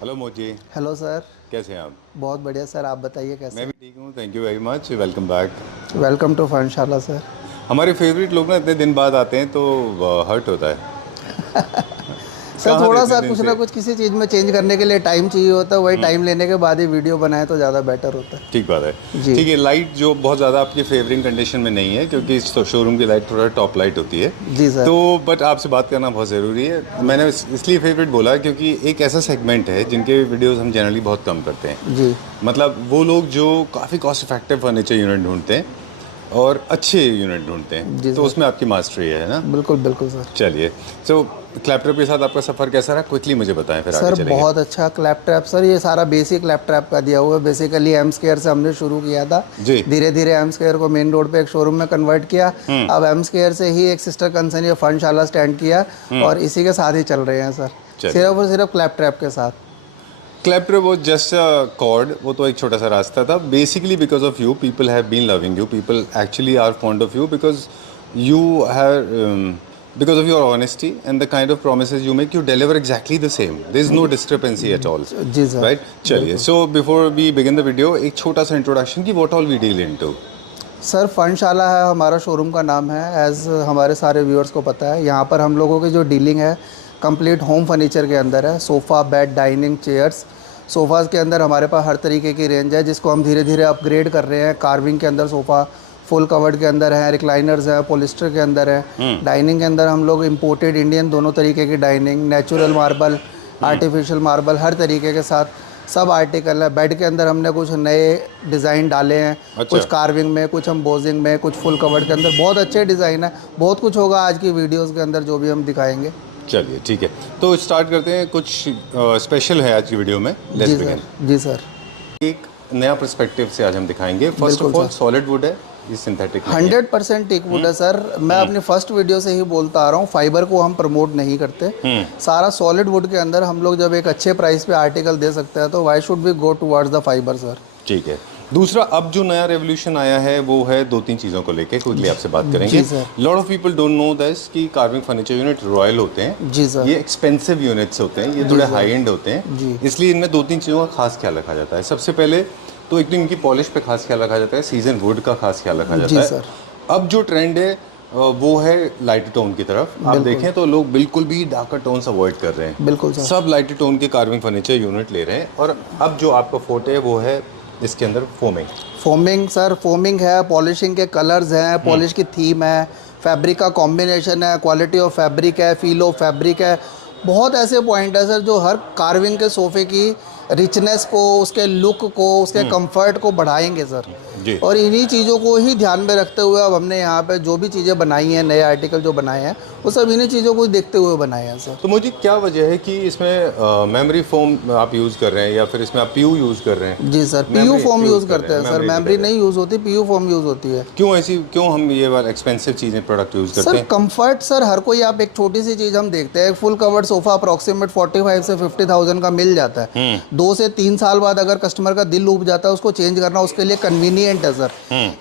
Hello मोजी। Hello sir. कैसे हैं आप? बहुत बढ़िया सर, आप बताइए मैं कैसे भी ठीक हूँ, thank you very much, welcome back. हैं। Welcome to Funshala sir. हमारे फेवरेट लोग ना इतने दिन बाद आते हैं तो हर्ट होता है। सर कहाँ थे थोड़ा इतने सा दिन कुछ से? ना कुछ किसी चीज़ में चेंज करने के लिए टाइम चाहिए होता है, वही टाइम लेने के बाद ही वीडियो बनाए तो ज़्यादा बेटर होता ठीक बात है। है जी। ठीक है, लाइट जो बहुत ज़्यादा आपकी फेवरिंग कंडीशन में नहीं है क्योंकि इस शोरूम की लाइट थोड़ा टॉप लाइट होती है। जी तो सर। बट आपसे बात करना बहुत ज़रूरी है। मैंने इसलिए फेवरेट बोला क्योंकि एक ऐसा सेगमेंट है जिनके वीडियोस हम जनरली बहुत कम करते हैं। जी मतलब वो लोग जो काफ़ी कॉस्ट इफेक्टिव फर्नीचर यूनिट ढूंढते हैं और अच्छे यूनिट ढूंढते हैं, जी तो सर। उसमें आपकी मास्टरी है ना? बिल्कुल बिल्कुल सर। चलिए। सो क्लैपटॉप के साथ आपका सफ़र कैसा रहा, क्विकली मुझे बताएं, फिर आगे सर चलेंगे। बहुत अच्छा क्लैप ट्रैप सर, ये सारा बेसिक क्लैप ट्रैप का दिया हुआ है। बेसिकली एम स्क्वायर से हमने शुरू किया था, जी। धीरे धीरे एम स्क्वायर को मेन रोड पे एक शोरूम में कन्वर्ट किया। अब एम स्क्वायर से ही एक सिस्टर कंसर्न ये फनशाला स्टैंड किया और इसी के साथ ही चल रहे हैं सर, चलिए। सिर्फ और सिर्फ क्लैप ट्रैप के साथ। क्लैपटॉप वो जस्ट कॉर्ड, वो तो एक छोटा सा रास्ता था। Basically because of you people have been loving you, people actually are fond of you because you have because of your honesty and the kind of promises you make, you deliver exactly the same. There is no discrepancy at all, जी sir. right? चलिए, बिल्कुल so before we begin the video, एक छोटा सा introduction कि what all we deal into. Sir, Funshala है हमारा showroom का नाम है। एज़ हमारे सारे व्यूअर्स को पता है, यहाँ पर हम लोगों की जो डीलिंग है कंप्लीट होम फर्नीचर के अंदर है। Sofa, bed, dining, chairs. Sofas के अंदर हमारे पास हर तरीके की रेंज है जिसको हम धीरे धीरे अपग्रेड कर रहे हैं। कार्विंग के अंदर सोफ़ा फुल कवर्ड के अंदर है, रिक्लाइनर्स है, पॉलिस्टर के अंदर है। डाइनिंग के अंदर हम लोग इंपोर्टेड इंडियन दोनों तरीके की dining, natural marble, artificial marble, हर तरीके के साथ सब आर्टिकल है। बेड के अंदर हमने कुछ नए डिज़ाइन डाले हैं, अच्छा। कुछ कार्विंग में, कुछ एम्बोजिंग में, कुछ फुल कवर्ड के अंदर। बहुत अच्छे डिज़ाइन है, बहुत कुछ होगा आज की वीडियोस के अंदर जो भी हम दिखाएंगे। चलिए ठीक है, तो स्टार्ट करते हैं। कुछ स्पेशल है आज की वीडियो में, लेट्स जी बिगिन। सर। जी सर। एक नया पर्सपेक्टिव से आज हम दिखाएंगे। फर्स्ट बिल्कुल of all sir. Solid wood है, ये सिंथेटिक नहीं है। 100% टीक वुड है सर। मैं अपनी फर्स्ट वीडियो से ही बोलता आ रहा हूँ, फाइबर को हम प्रमोट नहीं करते। सारा सॉलिड वुड के अंदर हम लोग जब एक अच्छे प्राइस पे आर्टिकल दे सकते हैं तो why should we go towards the fibre sir. ठीक है। दूसरा, अब जो नया रेवोल्यूशन आया है वो है दो तीन चीज़ों को लेके क्विकली आपसे बात करेंगे। जी sir. Lot of people don't know this कि कार्विंग फर्नीचर यूनिट रॉयल होते हैं। जी सर। ये एक्सपेंसिव यूनिट्स होते हैं, ये जी थोड़े सर। हाई एंड होते हैं। जी इसलिए इनमें दो तीन चीज़ों का खास ख्याल रखा जाता है। सबसे पहले तो एक तो इनकी पॉलिश पे खास ख्याल रखा जाता है, सीजन वुड का खास ख्याल रखा जाता जी है। सर। अब जो ट्रेंड है वो है लाइट टोन की तरफ। आप बिल्कुल देखें तो लोग बिल्कुल भी डार्कर टोन्स अवॉइड कर रहे हैं, बिल्कुल सर। सब लाइट टोन के कार्विंग फर्नीचर यूनिट ले रहे हैं। और अब जो आपका फोटे है वो है इसके अंदर फोमिंग। फोमिंग सर, फोमिंग है, पॉलिशिंग के कलर्स हैं, पॉलिश की थीम है, फैब्रिक का कॉम्बिनेशन है, क्वालिटी ऑफ फैब्रिक है, फील ऑफ फैब्रिक है। बहुत ऐसे पॉइंट है सर जो हर कार्विंग के सोफ़े की रिचनेस को, उसके लुक को, उसके कंफर्ट को बढ़ाएंगे सर। जी। और इन्हीं चीज़ों को ही ध्यान में रखते हुए अब हमने यहाँ पे जो भी चीज़ें बनाई हैं, नए आर्टिकल जो बनाए हैं, वो सब इन्हीं चीज़ों को देखते हुए बनाए हैं सर। तो मुझे क्या वजह है कि इसमें मेमोरी फोम आप यूज़ कर रहे हैं या फिर इसमें आप पीयू यूज़ कर रहे हैं? जी sir, PU memory foam use use कर करते रहे हैं हैं, सर, मेमोरी मेमोरी नहीं। नहीं यूज़ होती, पीयू फोम यूज़ होती है। क्यों हम ये वाला एक्सपेंसिव चीज़ें प्रोडक्ट यूज़ करते सर हैं? कंफर्ट सर, हर कोई, आप एक छोटी सी चीज़ हम देखते हैं, फुल कवर्ड सोफ़ा अप्रॉक्सीमेट 45 से 50,000 का मिल जाता है। 2 से 3 साल बाद अगर कस्टमर का दिल उब जाता है उसको चेंज करना उसके लिए कन्वीनियंट है सर।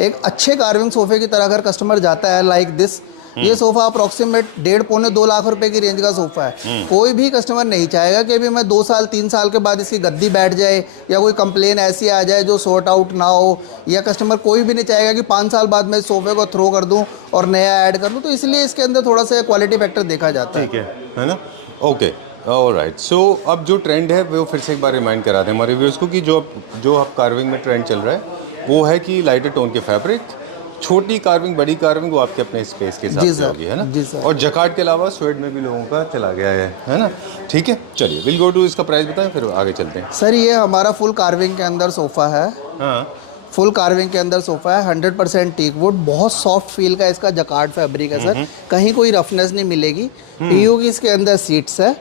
एक अच्छे कार्विंग सोफ़े की तरह अगर कस्टमर जाता है लाइक दिस, ये सोफ़ा अप्रॉक्सीमेट 1.5 पौने 2 लाख रुपए की रेंज का सोफ़ा है। कोई भी कस्टमर नहीं चाहेगा कि अभी मैं 2 साल 3 साल के बाद इसकी गद्दी बैठ जाए या कोई कंप्लेन ऐसी आ जाए जो सॉर्ट आउट ना हो, या कस्टमर कोई भी नहीं चाहेगा कि 5 साल बाद मैं इस सोफ़े को थ्रो कर दूं और नया ऐड कर दूं। तो इसलिए इसके अंदर थोड़ा सा क्वालिटी फैक्टर देखा जाता है। ठीक है ना? Okay, alright. सो अब जो ट्रेंड है वो फिर से एक बार रिमाइंड करा दें हमारे व्यूअर्स को कि जो अब कार्विंग में ट्रेंड चल रहा है वो है कि लाइटर टोन के फैब्रिक, छोटी कार्विंग, बड़ी कार्विंग वो आपके अपने स्पेस के हिसाब जी से सर। होगी, है ना? जी सर। और जकार्ड के अलावा स्वेड में भी लोगों का चला गया है ना? ठीक है, चलिए विल गो टू इसका प्राइस बताएं फिर आगे चलते हैं। सर ये हमारा फुल कार्विंग के अंदर सोफ़ा है। हाँ। फुल कार्विंग के अंदर सोफ़ा है, 100% टीक वुड, बहुत सॉफ्ट फील का इसका जकार्ड फैब्रिक है सर, कहीं कोई रफनेस नहीं मिलेगी। पीयू की इसके अंदर सीट्स है।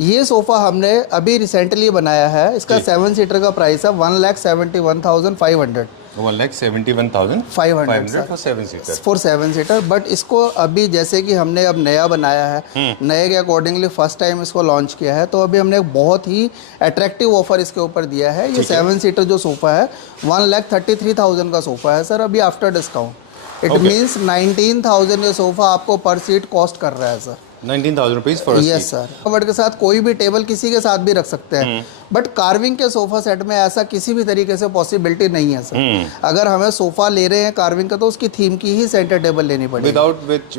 ये सोफ़ा हमने अभी रिसेंटली बनाया है, इसका 7 सीटर का प्राइस है 1,71,500। 1,71,500 for 7 seater. For 7 seater. But इसको अभी जैसे कि हमने अब नया बनाया है, नए के अकॉर्डिंगली फर्स्ट टाइम इसको लॉन्च किया है, तो अभी हमने एक बहुत ही अट्रैक्टिव ऑफर इसके ऊपर दिया है। ये 7 सीटर जो सोफ़ा है 1,33,000 का सोफ़ा है सर, अभी आफ्टर डिस्काउंट। इट मीन्स 19,000 ये सोफ़ा आपको पर सीट कॉस्ट कर रहा है sir. 19,000 rupees for yes sir. Covered के साथ कोई भी टेबल किसी के साथ भी रख सकते हैं, बट कार्विंग के सोफा सेट में ऐसा किसी भी तरीके से पॉसिबिलिटी नहीं है सर। अगर हमें सोफा ले रहे हैं कार्विंग का तो उसकी थीम की ही सेंटर टेबल लेनी पड़ेगी।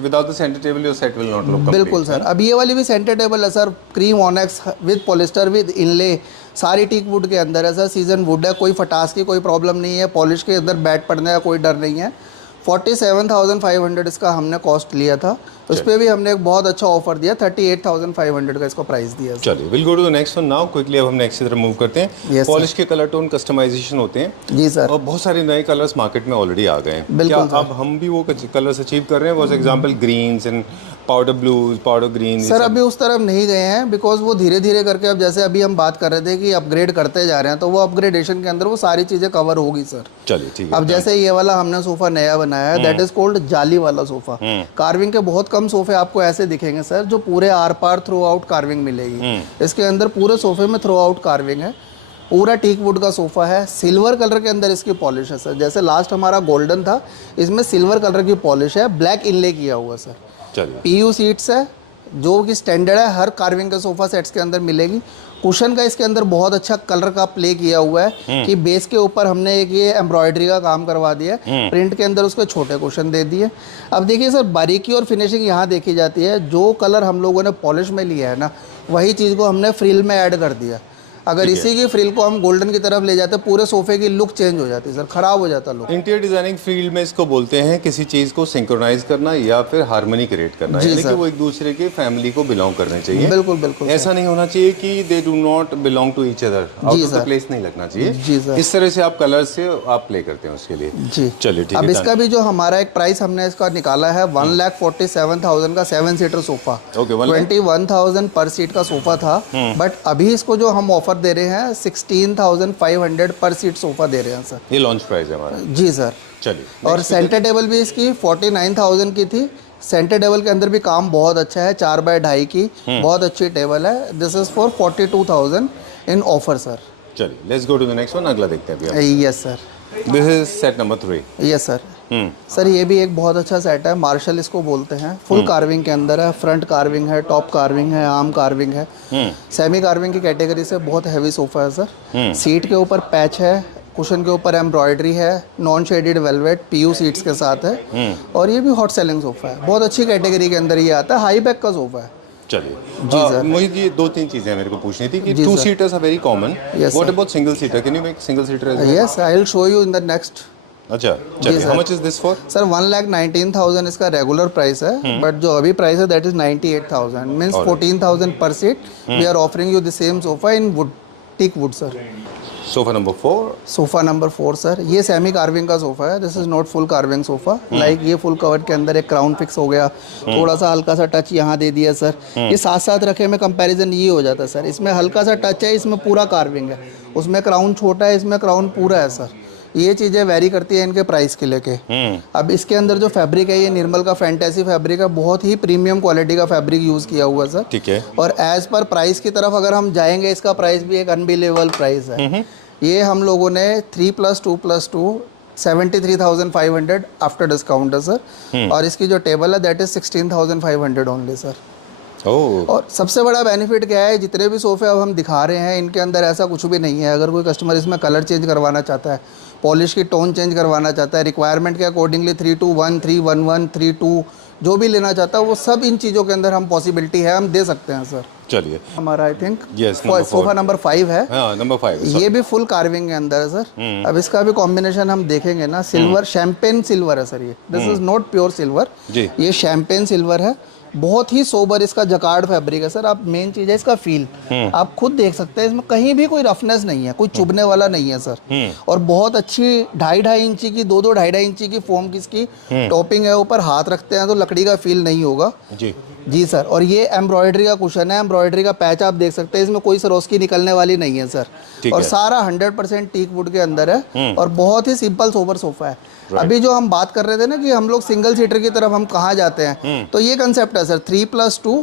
Without the centre table your set will not look complete. बिल्कुल सर। अब ये वाली भी सेंटर टेबल है sir, cream onyx with polyester with inlay, सारी टीक वुड के अंदर है सर, सीजन वुड है, कोई फटास की कोई प्रॉब्लम नहीं है, पॉलिश के अंदर बैठ पड़ने का कोई डर नहीं है। 47,500 इसका हमने कॉस्ट लिया था, उस पर भी हमने एक बहुत अच्छा ऑफर दिया, 38,500 का इसको प्राइस दिया। चलिए will go to the next one now quickly. अब हम नेक्स्ट की तरफ मूव करते हैं। Yes, पॉलिश के कलर टोन कस्टमाइजेशन होते हैं जी सर। और बहुत सारे नए कलर्स मार्केट में ऑलरेडी आ गए हैं। बिल्कुल क्या अब हम भी वो कलर्स अचीव कर रहे हैं? For example greens and powder blues, powder green. Sir अभी उस तरफ नहीं गए हैं, बिकॉज वो धीरे धीरे करके, अब जैसे अभी हम बात कर रहे थे कि अपग्रेड करते जा रहे हैं, तो वो अपग्रेडेशन के अंदर वो सारी चीज़ें कवर होगी सर। चलिए ठीक है। अब जैसे ये वाला हमने सोफा नया बनाया है, दैट इज कोल्ड जाली वाला सोफा। कार्विंग के बहुत कम सोफे आपको ऐसे दिखेंगे सर, जो पूरे आर पार थ्रू आउट कार्विंग मिलेगी। इसके अंदर पूरे सोफे में थ्रू आउट कार्विंग है, पूरा टीक वुड का सोफा है, सिल्वर कलर के अंदर इसकी पॉलिश है सर। जैसे लास्ट हमारा गोल्डन था, इसमें सिल्वर कलर की पॉलिश है, ब्लैक इनले किया हुआ सर। चलिए पीयू सीट्स है जो कि स्टैंडर्ड है, हर कार्विंग के सोफा सेट्स के अंदर मिलेगी। कुशन का इसके अंदर बहुत अच्छा कलर का प्ले किया हुआ है कि बेस के ऊपर हमने एक ये एम्ब्रॉयडरी का काम करवा दिया है, प्रिंट के अंदर उसके छोटे कुशन दे दिए। अब देखिए सर, बारीकी और फिनिशिंग यहाँ देखी जाती है। जो कलर हम लोगों ने पॉलिश में लिया है ना, वही चीज़ को हमने फ्रिल में ऐड कर दिया। अगर इसी की फ्रिल को हम गोल्डन की तरफ ले जाते, पूरे सोफे की लुक चेंज हो जाती है सर, खराब हो जाता लुक। इंटीरियर डिजाइनिंग फील्ड में इसको बोलते हैं किसी चीज को सिंक्रोनाइज करना या फिर हार्मनी क्रिएट करना, यानी कि वो एक दूसरे के फैमिली को बिलोंग करने चाहिए। बिल्कुल बिल्कुल। ऐसा नहीं होना चाहिए कि they do not belong to each other, out of the place नहीं लगना चाहिए। जी सर। इस तरह से आप कलर से आप प्ले करते हैं उसके लिए। जी चलिए ठीक है। अब इसका भी जो हमारा एक प्राइस हमने इसका निकाला है, 1,47,000 का 7 सीटर सोफा। ओके, 21,000 पर सीट का सोफा था, बट अभी इसको जो हम ऑफर दे रहे हैं 16,500 पर सीट सोफा दे रहे हैं सर। ये लॉन्च प्राइस है हमारा। जी सर। चलिए और सेंटर टेबल भी इसकी 49,000 की थी। सेंटर टेबल के अंदर भी काम बहुत अच्छा है, 4x2.5 की बहुत अच्छी टेबल है। This is for 42,000 in offer sir. चलिए let's go to the next one, अगला देखते हैं अभी। Yes sir. This is set number 3। Yes sir. Sir ये भी एक बहुत अच्छा सेट है, मार्शल इसको बोलते हैं। फुल कार्विंग के अंदर है, फ्रंट कार्विंग है, टॉप कार्विंग है, आर्म कार्विंग है। सेमी कार्विंग की कैटेगरी से बहुत हैवी सोफा है सर। सीट के ऊपर पैच है, कुशन के ऊपर एम्ब्रॉयडरी है, non shaded velvet PU seats के साथ है, और ये भी हॉट सेलिंग सोफा है। बहुत अच्छी कैटेगरी के अंदर ये आता है, हाई बैक का सोफा है। चलिए जी सर। मुझे ये 2-3 चीजें मेरे को पूछनी थी कि 2 seaters are very common, what about single seater? Can you make single seater as well? Yes, I will show you in the next. अच्छा चलिए, हाउ मच इज दिस फॉर? सर 1,19,000 इसका रेगुलर प्राइस है, बट जो अभी प्राइस है that is 98,000, means 14,000 per seat. We are offering you the same sofa in wood, teak wood sir. Sofa number 4। Sofa number 4 sir, ये सेमी कार्विंग का सोफा है। This is not full carving sofa. Like ये full cover के अंदर एक crown fix हो गया, थोड़ा सा हल्का सा टच यहाँ दे दिया सर। ये साथ साथ रखे में कंपैरिजन ये हो जाता है सर, इसमें हल्का सा टच है, इसमें पूरा कार्विंग है, उसमें क्राउन छोटा है, इसमें क्राउन पूरा है सर। ये चीज़ें वेरी करती है इनके प्राइस के लेके। अब इसके अंदर जो फैब्रिक है, ये निर्मल का फैंटेसी फैब्रिक है, बहुत ही प्रीमियम क्वालिटी का फैब्रिक यूज़ किया हुआ है सर। ठीक है। और एज पर प्राइस की तरफ अगर हम जाएंगे, इसका प्राइस भी एक अनबिलीवेबल प्राइस है। ये हम लोगों ने 3+2+2 73,500 आफ्टर डिस्काउंट है सर। और इसकी जो टेबल है दैट इज 16,500 ओनली सर। और सबसे बड़ा बेनिफिट क्या है, जितने भी सोफे अब हम दिखा रहे हैं इनके अंदर ऐसा कुछ भी नहीं है। अगर कोई कस्टमर इसमें कलर चेंज करवाना चाहता है, पॉलिश की टोन चेंज करवाना चाहता है, रिक्वायरमेंट के अकॉर्डिंगली 321, 311, 32 जो भी लेना चाहता है, वो सब इन चीज़ों के अंदर हम पॉसिबिलिटी है, हम दे सकते हैं सर। चलिए हमारा आई थिंक सोफा नंबर 5 है। नंबर 5 ये भी फुल कार्विंग के अंदर है सर। अब इसका भी कॉम्बिनेशन हम देखेंगे ना, सिल्वर शैम्पेन सिल्वर है सर। ये this is not pure silver, ये शैम्पेन सिल्वर है। बहुत ही सोबर इसका जकार्ड फैब्रिक है सर। आप मेन चीज़ है इसका फील, आप खुद देख सकते हैं, इसमें कहीं भी कोई रफनेस नहीं है, कोई चुभने वाला नहीं है सर। और बहुत अच्छी 2.5 इंची की 2.5 इंची की फोम की इसकी टॉपिंग है। ऊपर हाथ रखते हैं तो लकड़ी का फील नहीं होगा। जी सर। और ये एम्ब्रॉयडरी का कुशन है, एम्ब्रॉयडरी का पैच आप देख सकते हैं, इसमें कोई सरोस्की निकलने वाली नहीं है सर। और सारा 100% टीक वुड के अंदर है, और बहुत ही सिंपल सोबर सोफा है। अभी जो हम बात कर रहे थे ना कि हम लोग सिंगल सीटर की तरफ हम कहाँ जाते हैं, तो ये कंसेप्ट है सर 3+2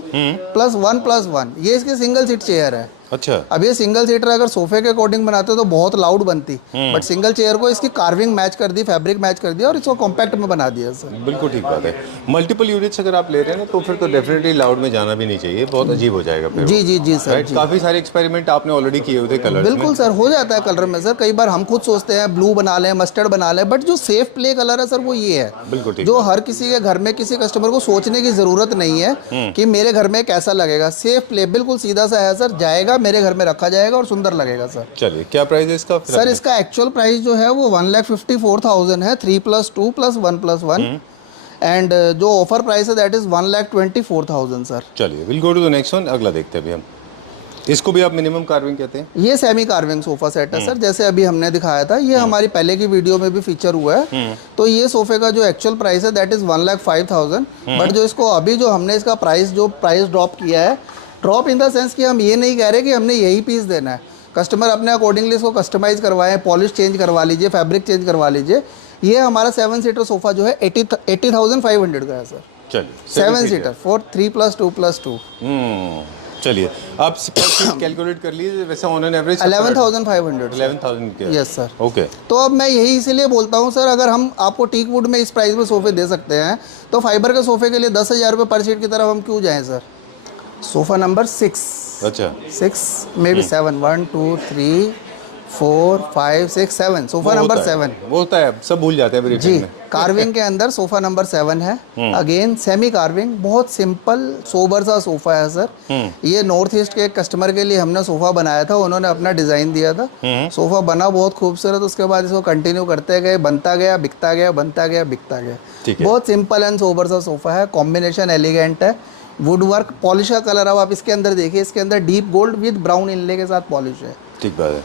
+1+1, ये इसकी सिंगल सीट चेयर है। अच्छा। अब ये सिंगल सीटर अगर सोफे के अकॉर्डिंग बनाते तो बहुत लाउड बनती, बट सिंगल चेयर को इसकी कार्विंग मैच कर दी, फैब्रिक मैच कर दिया और इसको कॉम्पैक्ट में बना दिया सर। बिल्कुल ठीक बात है। मल्टीपल यूनिट्स अगर आप ले रहे हैं ना तो फिर तो डेफिनेटली लाउड में जाना भी नहीं चाहिए, बहुत अजीब हो जाएगा फिर। जी जी जी सर, राइट, काफी सारे एक्सपेरिमेंट आपने ऑलरेडी किए हुए थे कलर्स में। बिल्कुल सर, हो जाता है कलर में सर। कई बार हम खुद सोचते हैं ब्लू बना लें, मस्टर्ड बना लें, बट जो सेफ प्ले कलर है सर वो ये है, बिल्कुल ठीक। जो हर किसी के घर में किसी कस्टमर को सोचने की जरूरत नहीं है कि मेरे घर में कैसा लगेगा। सेफ प्ले बिल्कुल सीधा सा है सर, जाएगा मेरे घर में रखा जाएगा और सुंदर लगेगा सर। चलिए, क्या प्राइस है इसका फिर? सर इसका एक्चुअल प्राइस जो है वो 1,54,000 है, 3+2 + 1+1, एंड जो ऑफर प्राइस है दैट इज 1,24,000 सर। चलिए, will go to the next one, अगला देखते हैं अभी हम। इसको भी आप मिनिमम कार्विंग कहते हैं? ये सेमी कार्विंग सोफा सेट है सर, जैसे अभी हमने दिखाया था, ये हमारी पहले की वीडियो में भी फीचर हुआ है। तो ये सोफे का जो एक्चुअल प्राइस है दैट इज 1,05,000, बट जो इसको अभी जो हमने इसका प्राइस ड्रॉप किया है, ड्रॉप इन द सेंस कि हम ये नहीं कह रहे कि हमने यही पीस देना है, कस्टमर अपने अकॉर्डिंगली इसको कस्टमाइज करवाएं, पॉलिश चेंज करवा लीजिए, फैब्रिक चेंज करवा लीजिए। ये हमारा 7 सीटर सोफा जो है 80,500 का है सर। चलिए, 7 सीटर फॉर 3+2+2। चलिए, आप कैलकुलेट कर लीजिए, वैसे ऑन एन एवरेज 11,500। 11,000 के। Yes sir. ओके। तो अब मैं यही इसीलिए बोलता हूँ सर, अगर हम आपको टीक वुड में इस प्राइस में सोफे दे सकते हैं तो फाइबर के सोफे के लिए 10,000 रुपये पर सीट की तरफ हम क्यों जाएं सर। सोफा नंबर 6, अच्छा, 6 मे बी 7, 1 2 3 4 5 6 7, सोफा नंबर 7 वो होता है, सब भूल जाते हैं जी। ब्रीफिंग में। कार्विंग के अंदर सोफा नंबर 7 है, अगेन सेमी कार्विंग, बहुत सिंपल सोबर सा सोफा है सर। ये नॉर्थ ईस्ट के एक कस्टमर के लिए हमने सोफा बनाया था, उन्होंने अपना डिजाइन दिया था, सोफा बना बहुत खूबसूरत, उसके बाद इसको कंटिन्यू करते गए, बनता गया, बिकता गया, बनता गया, बिकता गया। बहुत सिंपल एंड सोबर सा सोफा है, कॉम्बिनेशन एलिगेंट है, वुड वर्क, पॉलिश का कलर। अब आप इसके अंदर देखिए, इसके अंदर डीप गोल्ड विद ब्राउन इनले के साथ पॉलिश है। ठीक बात है।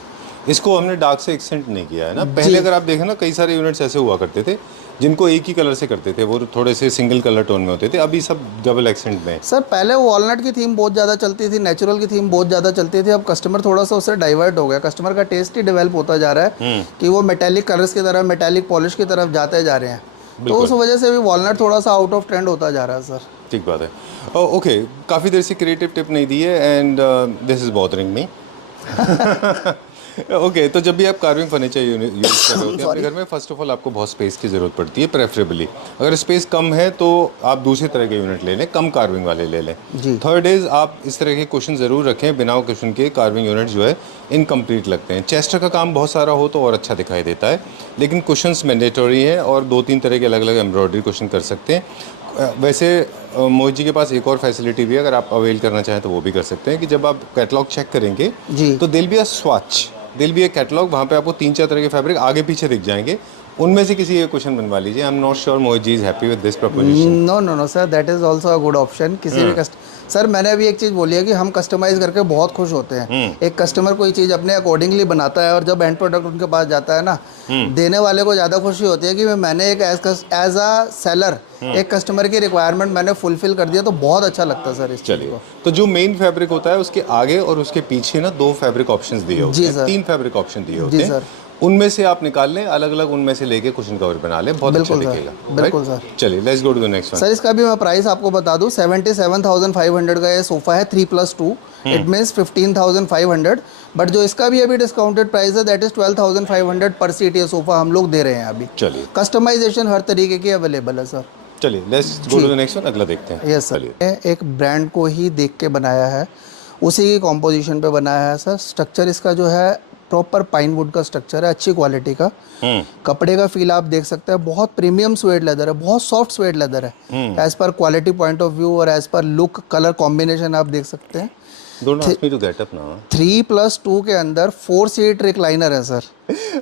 इसको हमने डार्क से एक्सेंट नहीं किया है ना। पहले अगर आप देखें ना, कई सारे यूनिट्स ऐसे हुआ करते थे जिनको एक ही कलर से करते थे, वो थोड़े से सिंगल कलर टोन में होते थे, अभी सब डबल एक्सेंट में। सर पहले वॉलनट की थीम बहुत ज़्यादा चलती थी, नेचुरल की थीम बहुत ज़्यादा चलती थी, अब कस्टमर थोड़ा सा उससे डाइवर्ट हो गया, कस्टमर का टेस्ट ही डेवलप होता जा रहा है कि वो मेटेलिक कलर्स की तरफ, मेटेलिक पॉलिश की तरफ जाते जा रहे हैं, तो उस वजह से भी वॉलनट थोड़ा सा आउट ऑफ ट्रेंड होता जा रहा है सर। ठीक बात है। ओके, काफ़ी देर से क्रिएटिव टिप नहीं दी है and this is bothering me. Okay, तो जब भी आप कार्विंग फर्नीचर यूज कर रहे होते हैं अपने घर में, फर्स्ट ऑफ ऑल आपको बहुत स्पेस की ज़रूरत पड़ती है, प्रेफरेबली। अगर स्पेस कम है तो आप दूसरे तरह के यूनिट ले लें, कम कार्विंग वाले ले लें। थर्ड इज़, आप इस तरह के क्वेश्चन ज़रूर रखें, बिना क्वेश्चन के कार्विंग यूनिट जो है इनकम्प्लीट लगते हैं। चेस्टर का काम बहुत सारा हो तो और अच्छा दिखाई देता है, लेकिन क्वेश्चंस मैंडेटरी है और 2-3 तरह के अलग अलग एम्ब्रॉयडरी क्वेश्चन कर सकते हैं। वैसे मोहित जी के पास एक और फैसिलिटी भी है, अगर आप अवेल करना चाहें तो वो भी कर सकते हैं कि जब आप कैटलॉग चेक करेंगे तो दिल भी स्वॉच, दिल भी एक कैटलॉग, वहाँ पे आपको 3-4 तरह के फैब्रिक आगे पीछे दिख जाएंगे, उनमें से किसी एक क्वेश्चन बनवा लीजिए। I am not sure Mohit ji is happy with this proposition. No sir, that is also a good option. किसी भी सर मैंने अभी एक चीज़ बोली है कि हम कस्टमाइज करके बहुत खुश होते हैं। एक कस्टमर कोई चीज़ अपने अकॉर्डिंगली बनाता है और जब एंड प्रोडक्ट उनके पास जाता है ना, देने वाले को ज़्यादा खुशी होती है कि मैंने एक एज अ सेलर एक कस्टमर की रिक्वायरमेंट मैंने फुलफिल कर दिया, तो बहुत अच्छा लगता है सर इस चीज़ को। तो जो मेन फैब्रिक होता है उसके आगे और उसके पीछे ना 2 फैब्रिक ऑप्शंस दिए होते हैं, 3 फैब्रिक ऑप्शन दिए होते हैं, उनमें से आप निकाल लें, अलग अलग उनमें से लेके कुशन कवर बना लें, बहुत अच्छा दिखेगा। बिल्कुल सर। चलिए, let's go to the next one. Sir इसका भी मैं प्राइस आपको बता दूं, 77,500 का ये सोफा है, 3+2, इट मीन्स 15,500, बट जो इसका भी अभी डिस्काउंटेड प्राइस है दैट इज 12,500 पर सीट ये सोफा हम लोग दे रहे हैं अभी। चलिए, कस्टमाइजेशन हर तरीके की अवेलेबल है सर। चलिए, let's go to the next one, अगला देखते हैं। यस सर, एक ब्रांड को ही देख के बनाया है, उसी की कॉम्पोजिशन पे बनाया है सर। स्ट्रक्चर इसका जो है प्रॉपर पाइन वुड का स्ट्रक्चर है, अच्छी क्वालिटी का। कपड़े का फील आप देख सकते हैं, बहुत प्रीमियम स्वेड लेदर है, बहुत सॉफ्ट स्वेड लेदर है, as per quality point of view और as per look colour combination आप देख सकते हैं। Don't ask me to get up now. 3+2 के अंदर 4 सीट रिक्लाइनर है सर।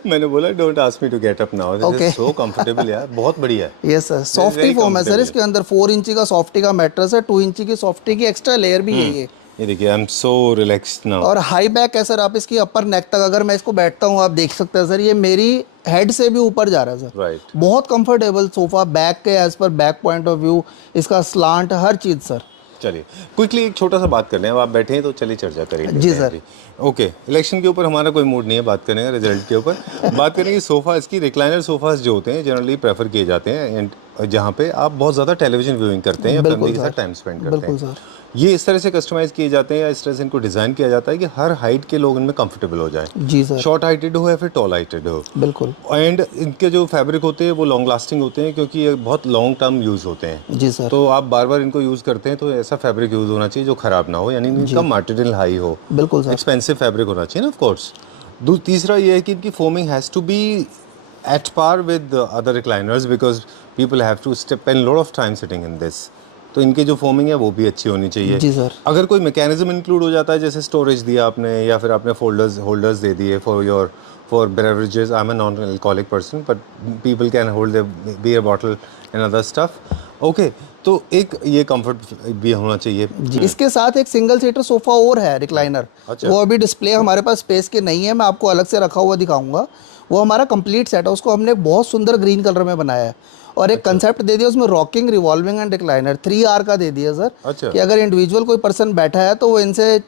मैंने बोला don't ask me to get up now, this is so comfortable यार, बहुत बढ़िया है। यस सर, सॉफ्टी फोम है सर इसके अंदर, 4 इंची का सॉफ्टी का मैट्रेस है, 2 इंची की सॉफ्टी की एक्स्ट्रा लेयर भी है ये देखिए, I am so relaxed now. और हाई बैक है सर, आप इसकी अपर नेक तक अगर मैं इसको बैठता हूँ आप देख सकते हैं सर, ये मेरी हेड से भी ऊपर जा रहा है सर। राइट, बहुत कंफर्टेबल सोफा, बैक के एज पर बैक पॉइंट ऑफ व्यू, इसका स्लांट, हर चीज़ सर। चलिए क्विकली एक छोटा सा बात कर लें, अब आप बैठे हैं तो चलिए चर्चा करेंगे। जी सर। ओके, इलेक्शन के ऊपर हमारा कोई मूड नहीं है बात करने का, रिजल्ट के ऊपर बात करेंगे। सोफ़ा, इसकी रिक्लाइनर सोफ़ास जो होते हैं जनरली प्रेफर किए जाते हैं एंड जहाँ पे आप बहुत ज़्यादा टेलीविजन व्यूइंग करते हैं या बिल्कुल फैमिली के सर। साथ टाइम स्पेंड करते बिल्कुल हैं। सर। ये इस तरह से कस्टमाइज़ किए जाते हैं या इस तरह से इनको डिज़ाइन किया जाता है कि हर हाइट के लोग इनमें कंफर्टेबल हो जाएं, जी सर। शॉर्ट हाइटेड हो या फिर टॉल हाइटेड हो। बिल्कुल। एंड इनके जो फैब्रिक होते हैं वो लॉन्ग लास्टिंग होते हैं क्योंकि ये बहुत लॉन्ग टर्म यूज़ होते हैं। जी सर। तो आप बार बार इनको यूज़ करते हैं तो ऐसा फैब्रिक यूज़ होना चाहिए जो ख़राब ना हो, यानी इनका मटेरियल हाई हो, बिल्कुल सर। एक्सपेंसिव फैब्रिक होना चाहिए ना ऑफ कोर्स। तीसरा ये है कि इनकी foaming has to be at par with other recliners because people have to spend lot of time sitting in this. तो इनकी जो फोमिंग है वो भी अच्छी होनी चाहिए। जी सर। अगर कोई मैकेनिज्म इंक्लूड हो जाता है जैसे स्टोरेज दिया आपने या फिर आपने होल्डर्स दे दिए for beverages, I am a non alcoholic person but people can hold the beer bottle and other stuff. Okay, तो एक ये कंफर्ट भी होना चाहिए। जी। इसके साथ एक सिंगल सीटर सोफा और है रिक्लाइनर। अच्छा। वो अभी डिस्प्ले हमारे पास स्पेस के नहीं है, मैं आपको अलग से रखा हुआ दिखाऊंगा। वो हमारा कंप्लीट सेट है, उसको हमने बहुत सुंदर ग्रीन कलर में बनाया है और एक कंसेप्ट दे दिया उसमें rocking, revolving and recliner 3R का दे दिया सर। अच्छा। कि अगर इंडिविजुअल कोई पर्सन बैठा है तो वो इनसे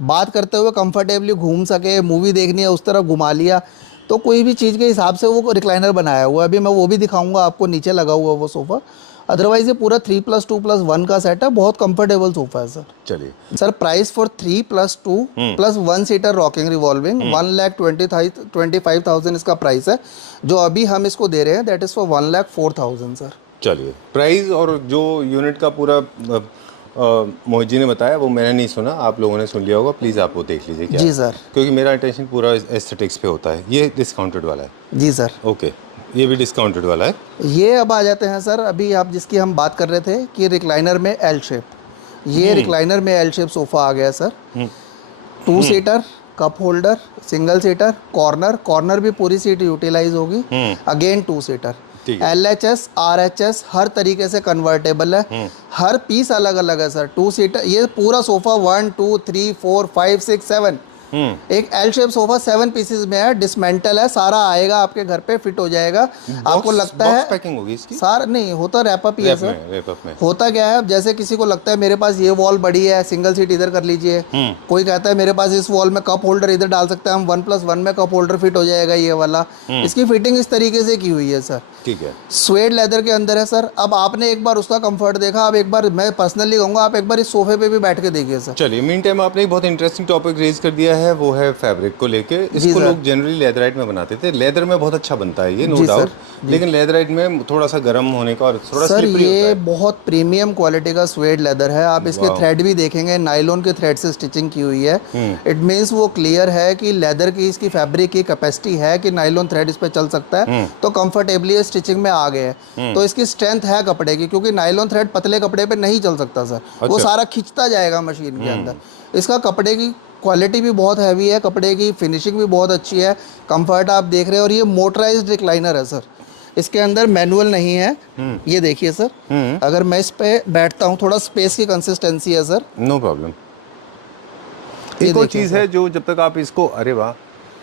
बात करते हुए कंफर्टेबली घूम सके, मूवी देखनी है उस तरफ घुमा लिया, तो कोई भी चीज़ के हिसाब से वो रिक्लाइनर बनाया हुआ है। अभी मैं वो भी दिखाऊंगा आपको, नीचे लगा हुआ वो सोफ़ा। अदरवाइज ये पूरा 3+2+1 का सेट है, बहुत कंफर्टेबल सोफा है सर। चलिए sir price for 3+2+1 seater rocking revolving 1,25,000 इसका प्राइस है। जो अभी हम इसको दे रहे हैं दैट इज़ फॉर 1,04,000 सर। चलिए, प्राइस और जो यूनिट का पूरा मोहित जी ने बताया वो मैंने नहीं सुना, आप लोगों ने सुन लिया होगा, प्लीज़ आप वो देख लीजिए क्या जी है। सर। क्योंकि मेरा अटेंशन पूरा एस्थेटिक्स पे होता है। ये डिस्काउंटेड वाला है? जी सर। ओके, ये भी डिस्काउंटेड वाला है। ये अब आ जाते हैं सर, अभी आप जिसकी हम बात कर रहे थे कि रिक्लाइनर में एल शेप, ये रिक्लाइनर में एल शेप सोफ़ा आ गया sir. 2 seater, cup holder, single seater, corner भी पूरी सीट यूटिलाइज होगी। अगेन 2 सीटर, LHS RHS हर तरीके से कन्वर्टेबल है। हर पीस अलग अलग है सर। 2 सीटर, ये पूरा सोफ़ा 1 2 3 4 5 6 7 एक एल शेप सोफा 7 पीसेस में है, डिसमेंटल है, सारा आएगा आपके घर पे, फिट हो जाएगा। आपको लगता है पैकिंग होगी इसकी? सारा नहीं होता, रैपअप ही है सर। रैपअप में होता क्या है, जैसे किसी को लगता है मेरे पास ये वॉल बड़ी है, सिंगल सीट इधर कर लीजिए। कोई कहता है मेरे पास इस वॉल में कप होल्डर इधर डाल सकते हैं हम, 1+1 में कप होल्डर फिट हो जाएगा ये वाला। इसकी फिटिंग इस तरीके से की हुई है सर। ठीक है। स्वेड लेदर के अंदर है सर। अब आपने एक बार उसका कंफर्ट देखा, अब एक बार मैं पर्सनली कहूँगा आप एक बार इस सोफे पे भी बैठ के देखिए सर। चलिए, मीन टाइम आपने एक बहुत इंटरेस्टिंग टॉपिक रेज कर दिया है, वो है फैब्रिक को लेके। इसको लोग जनरली लेदराइट में बनाते थे। लेदर में बहुत अच्छा बनता है ये, नो डाउट, लेकिन लेदराइट में थोड़ा सा गर्म होने का और थोड़ा सर स्लिपरी होता ये है। बहुत प्रीमियम क्वालिटी का स्वेड लेदर है। आप इसके थ्रेड भी देखेंगे, नायलॉन के थ्रेड से स्टिचिंग की हुई है। इट मीन्स वो क्लियर है कि लेदर की इसकी फैब्रिक की कैपेसिटी है कि नायलॉन थ्रेड इस पे चल सकता है, तो कंफर्टेबली स्टिचिंग में आ गए हैं। तो इसकी स्ट्रेंथ है कपड़े की, क्योंकि नायलॉन थ्रेड पतले कपड़े पे नहीं चल सकता सर। वो सारा खिंचता जाएगा मशीन के अंदर। इसका कपड़े की क्वालिटी भी बहुत हैवी है, कपड़े की फिनिशिंग भी बहुत अच्छी है, कंफर्ट आप देख रहे हैं। और ये मोटराइज्ड रिक्लाइनर है सर, इसके अंदर मैनुअल नहीं है। ये देखिए सर, अगर मैं इस पे बैठता हूँ, थोड़ा स्पेस की कंसिस्टेंसी है सर। No problem. एक और चीज़ है जो जब तक आप इसको, अरे वाह,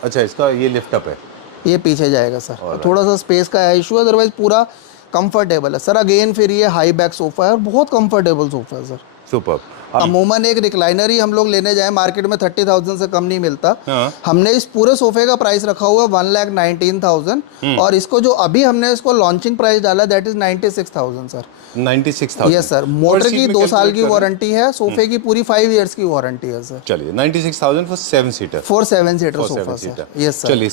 अच्छा इसका ये लिफ्ट अप है, ये पीछे जाएगा सर। थोड़ा सा स्पेस का है इशू, अदरवाइज पूरा कंफर्टेबल है सर। अगेन फिर ये हाई बैक सोफा है और बहुत कंफर्टेबल सोफा है सर। सुपर। अमूमन एक रिक्लाइनर ही हम लोग लेने जाए मार्केट में 30,000 से कम नहीं मिलता। हाँ। हमने इस पूरे सोफे का प्राइस रखा हुआ है 1,19,000 और इसको जो अभी हमने इसको लॉन्चिंग प्राइस डाला that is 96,000 sir. 96,000। Yes sir. Motor की 2 साल की वारंटी है, सोफे की पूरी 5 इयर्स की वारंटी है सर। चलिए, 96,000 for 7 seater. For 7 seater sofa sir. Yes sir. चलिए,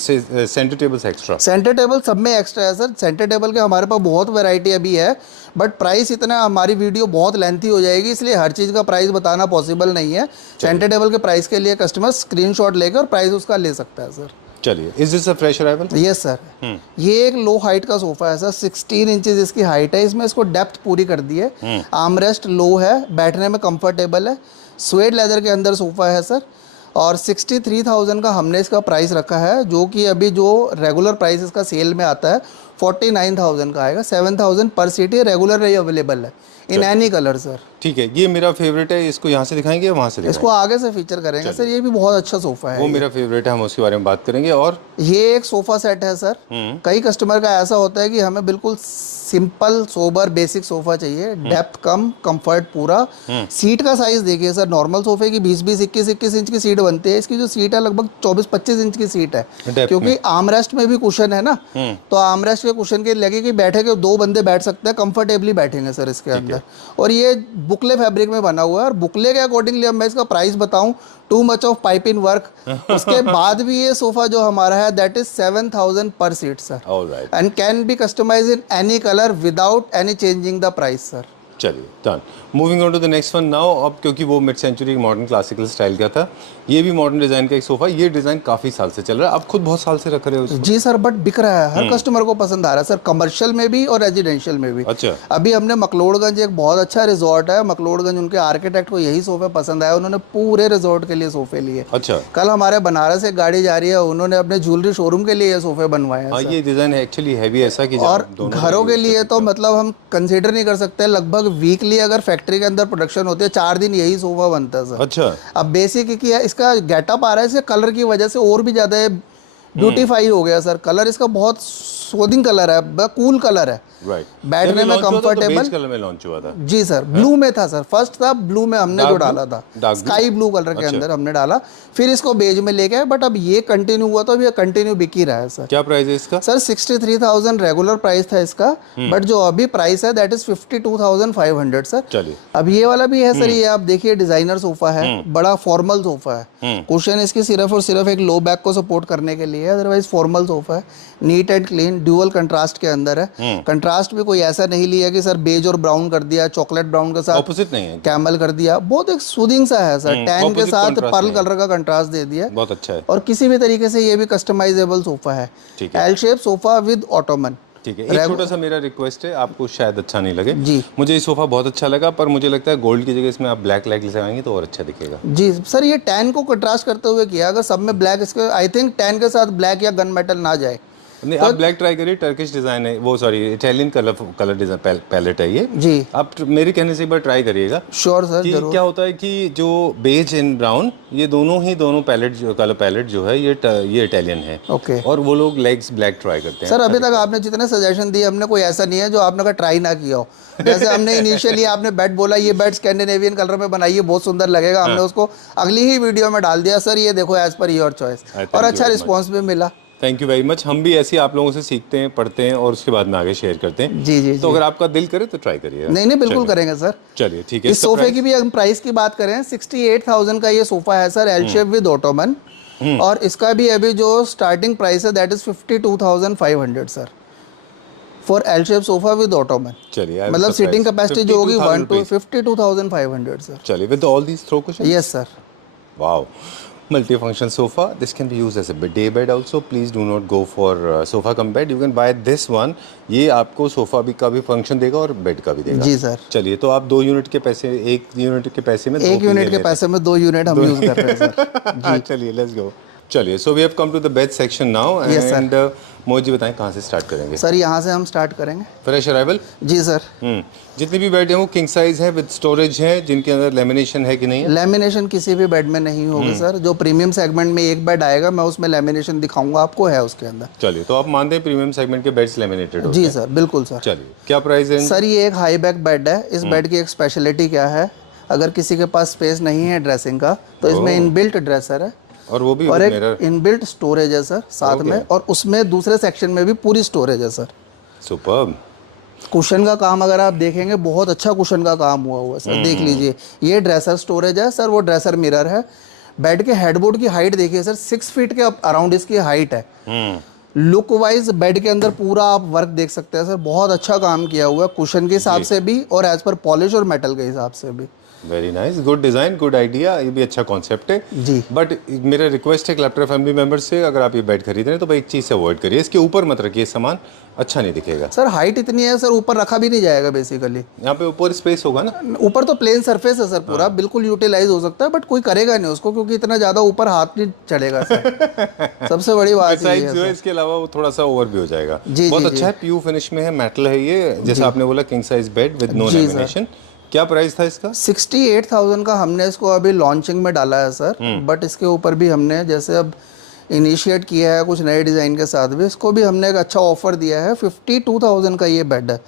centre tables extra. Centre table सब में एक्स्ट्रा है सर। सेंटर टेबल के हमारे पास बहुत वैरायटी अभी है, बट प्राइस इतना, हमारी वीडियो बहुत लेंथी हो जाएगी, इसलिए हर चीज़ का प्राइस बताना पॉसिबल नहीं है। सेंटर टेबल के प्राइस के लिए कस्टमर स्क्रीनशॉट लेकर और प्राइस उसका ले सकता है सर। चलिए, is this a fresh arrival? Yes sir. ये एक लो हाइट का सोफा है सर, 16 इंचेस इसकी हाइट है। इसमें इसको डेप्थ पूरी कर दी है, आर्मरेस्ट लो है, बैठने में कंफर्टेबल है, स्वेड लेदर के अंदर सोफा है सर। और 63,000 का हमने इसका प्राइस रखा है, जो कि अभी जो रेगुलर प्राइस इसका सेल में आता है 49,000 का आएगा। 7,000 पर सीट, ये रेगुलर ही अवेलेबल है इन एनी कलर सर। ठीक है, ये मेरा फेवरेट है, इसको यहाँ से दिखाएंगे या वहाँ से इसको दिखाएंगे? आगे से फीचर करेंगे सर, ये भी बहुत अच्छा सोफा है। वो मेरा फेवरेट है, हम उसके बारे में बात करेंगे। और ये एक सोफा सेट है सर। कई कस्टमर का ऐसा होता है कि हमें बिल्कुल सिंपल सोबर बेसिक सोफा चाहिए, डेप्थ कम, कंफर्ट पूरा। सीट का साइज देखिए सर, नॉर्मल सोफे की 20-20, 21-21 इंच की सीट बनती है, इसकी जो सीट है लगभग 24-25 इंच की सीट है, Depth क्योंकि आर्मरेस्ट में भी कुशन है ना, तो आर्मरेस्ट के कुशन के लगे कि बैठे के 2 बंदे बैठ सकते हैं, कंफर्टेबली बैठेंगे सर इसके अंदर। और ये बुकले फैब्रिक में बना हुआ है, और बुकले के अकॉर्डिंगली अब मैं इसका प्राइस बताऊं, too much of pipe in work. उसके बाद भी ये सोफा जो हमारा है that is 7,000 per seat sir, alright, and can be customise in any colour without any changing the price sir. चलिए done. Moving on to the next one now. अब क्योंकि वो mid century modern classical style का था, ये भी modern design का एक सोफा। ये डिजाइन काफी साल से चल रहा है, आप खुद बहुत साल से रख रहे हो उसको? जी सर, बट बिक रहा है, हर कस्टमर को पसंद आ रहा है सर, कमर्शियल में भी और रेजिडेंशियल में भी। अच्छा, अभी हमने मकलोडगंज, एक बहुत अच्छा रिजॉर्ट है मकलोडगंज, उनके आर्किटेक्ट को यही सोफे पसंद आया, उन्होंने पूरे रिजॉर्ट के लिए सोफे लिए। अच्छा। कल हमारे बनारस एक गाड़ी जा रही है, उन्होंने अपने ज्वेलरी शोरूम के लिए ये सोफे बनवाए हैं हाँ, सर। ये डिजाइन एक्चुअली हैवी ऐसा कि और घरों के लिए तो मतलब हम कंसीडर नहीं कर सकते, लगभग वीकली अगर फैक्ट्री के अंदर प्रोडक्शन होती है, 4 दिन यही सोफा बनता है सर। अच्छा, अब बेसिक क्या है, इसका गेटअप आ रहा है, इसके कलर की वजह से और भी ज़्यादा ब्यूटीफाई हो गया सर। कलर इसका बहुत सोदिंग कलर है, कूल कलर है, राइट। बैठने में कंफर्टेबल। कलर में लॉन्च हुआ था जी सर, ब्लू में था सर, फर्स्ट था ब्लू में, हमने जो डाला था स्काई ब्लू कलर के अच्छा। अंदर हमने डाला, फिर इसको बेज में लेके आए, बट अब ये कंटिन्यू हुआ, तो अब ये कंटिन्यू बिक ही रहा है सर। क्या प्राइस है इसका? सर 63,000 रेगुलर प्राइस था इसका, बट जो अभी प्राइस है दैट इज 52,500 सर। चलिए, अब ये वाला भी है सर, ये आप देखिए डिजाइनर सोफा है, बड़ा फॉर्मल सोफा है। कुशन इसकी सिर्फ और सिर्फ एक लो बैक को सपोर्ट करने के लिए है, अदरवाइज फॉर्मल सोफा है, neat and clean, dual contrast के अंदर है। कंट्रास्ट भी कोई ऐसा नहीं लिया कि सर बेज और ब्राउन कर दिया, चॉकलेट ब्राउन के साथ ऑपोजिट नहीं है, कैमल कर दिया, बहुत एक सूदिंग सा है सर, टैन के साथ पर्ल कलर का कंट्रास्ट दे दिया, बहुत अच्छा है। और किसी भी तरीके से ये भी कस्टमाइजेबल सोफा है, ठीक है। L shape sofa with Ottoman. ठीक है, एक छोटा सा मेरा रिक्वेस्ट है, आपको शायद अच्छा नहीं लगे जी, मुझे ये सोफा बहुत अच्छा लगा, पर मुझे लगता है गोल्ड की जगह इसमें आप ब्लैक लाइट लगाएंगे तो और अच्छा दिखेगा। जी सर, ये टैन को कंट्रास्ट करते हुए किया, अगर सब में ब्लैक, इसके आई थिंक टैन के साथ ब्लैक या गन मेटल ना जाए। नहीं, आप ब्लैक ट्राई करिए, टर्किश डिजाइन है वो, sorry Italian colour design palette है ये जी, आप मेरे कहने से एक बार ट्राई करिएगा। श्योर सर, कि जरूर। क्या होता है कि जो बेज एंड ब्राउन, ये दोनों पैलेट जो कलर पैलेट जो है ये इटालियन है, ओके। और वो लोग लेग्स ब्लैक ट्राई करते हैं। सर अभी तक आपने जितने सजेशन दिए, हमने कोई ऐसा नहीं है जो आपने का ट्राई ना किया हो। जैसे हमने इनिशियली आपने बेड बोला, ये बेड स्कैंडिनेवियन कलर में बनाइए, बहुत सुंदर लगेगा, हमने उसको अगली ही वीडियो में डाल दिया, सर ये देखो एज पर योर चॉइस, और अच्छा रिस्पॉन्स भी मिला। Thank you very much. हम भी ऐसे आप लोगों से सीखते हैं, पढ़ते हैं, और उसके बाद में आगे शेयर करते हैं। जी जी तो अगर आपका दिल करे तो ट्राई करिए। नहीं बिल्कुल करेंगे सर। चलिए ठीक है। इस सोफे की भी हम प्राइस की बात करें, 68,000 का ये सोफा है sir, L shape with ottoman, और इसका भी अभी जो स्टार्टिंग प्राइस है that is 52,500 sir, for L shape sofa with ottoman. चलिए, मतलब सीटिंग कैपेसिटी जो होगी 52,500 सर। चलिए, with all these throw cushion. Yes sir. Wow, multi-function sofa. This can be used as a day bed also. Please do not go for sofa cum bed. You can buy this one. ये आपको sofa भी का भी function देगा और bed का भी देगा। जी सर। चलिए, तो आप 2 यूनिट के पैसे, 1 यूनिट के पैसे में 1 यूनिट के पैसे में 2 यूनिट हम यूज कर रहे हैं सर। हाँ, चलिए लेट्स गो। चलिए, so we have come to the bed section now, and Mohit ji बताएं कहाँ से स्टार्ट करेंगे? सर यहाँ से हम स्टार्ट करेंगे। Fresh arrival. जी सर। जितने भी बेड हैं वो किंग साइज है विद स्टोरेज है, जिनके अंदर लेमिनेशन है कि नहीं है? लेमिनेशन किसी भी बेड में नहीं होगी सर, जो प्रीमियम सेगमेंट में एक बेड आएगा मैं उसमें लेमिनेशन दिखाऊंगा आपको, है उसके अंदर। चलिए, तो आप मानते हैं प्रीमियम सेगमेंट के बेड्स लेमिनेटेड होते जी हैं? सर, बिल्कुल सर। चलिए, क्या प्राइस है सर? ये एक हाई बैक बेड है। इस बेड की एक स्पेशलिटी क्या है, अगर किसी के पास स्पेस नहीं है ड्रेसिंग का, तो इसमें इनबिल्ट ड्रेसर है, और वो भी और एक मिरर, इनबिल्ट स्टोरेज है सर साथ में, और उसमें दूसरे सेक्शन में भी पूरी स्टोरेज है सर। सुपर्ब। कुशन का काम अगर आप देखेंगे, बहुत अच्छा कुशन का काम हुआ है सर, देख लीजिए। ये ड्रेसर स्टोरेज है सर, वो ड्रेसर मिरर है। बेड के हेडबोर्ड की हाइट देखिए सर, 6 फीट के अराउंड इसकी हाइट है। लुक वाइज बेड के अंदर पूरा आप वर्क देख सकते हैं सर, बहुत अच्छा काम किया हुआ है कुशन के हिसाब से भी, और एज पर पॉलिश और मेटल के हिसाब से भी। Very nice, good design, good idea, ये भी अच्छा कॉन्सेप्ट है जी। बट मेरा रिक्वेस्ट है क्लैप्टर फैमिली मेंबर्स से, अगर आप ये बेड खरीद रहे हैं तो भाई एक चीज़ से अवॉइड करिए, इसके ऊपर मत रखिए सामान, अच्छा नहीं दिखेगा सर। हाइट इतनी है सर, ऊपर रखा भी नहीं जाएगा बेसिकली। यहाँ पे ऊपर स्पेस होगा ना, ऊपर तो प्लेन सरफेस है सर पूरा, बिल्कुल यूटिलाइज हो सकता है, बट कोई करेगा नहीं उसको, क्योंकि इतना ज्यादा ऊपर हाथ नहीं चढ़ेगा सर। सबसे बड़ी बात ये जो है इसके अलावा वो थोड़ा सा ओवर भी हो जाएगा। जी, बहुत जी, अच्छा है, पीयू फिनिश में है, मेटल है ये, जैसा आपने बोला king size bed with no lamination. क्या प्राइस था इसका? 68,000 का हमने इसको अभी लॉन्चिंग में डाला है सर, बट इसके ऊपर भी हमने जैसे अब इनिशिएट किया है कुछ नए डिज़ाइन के साथ भी, इसको भी हमने एक अच्छा ऑफर दिया है। 52,000 का ये बेड है,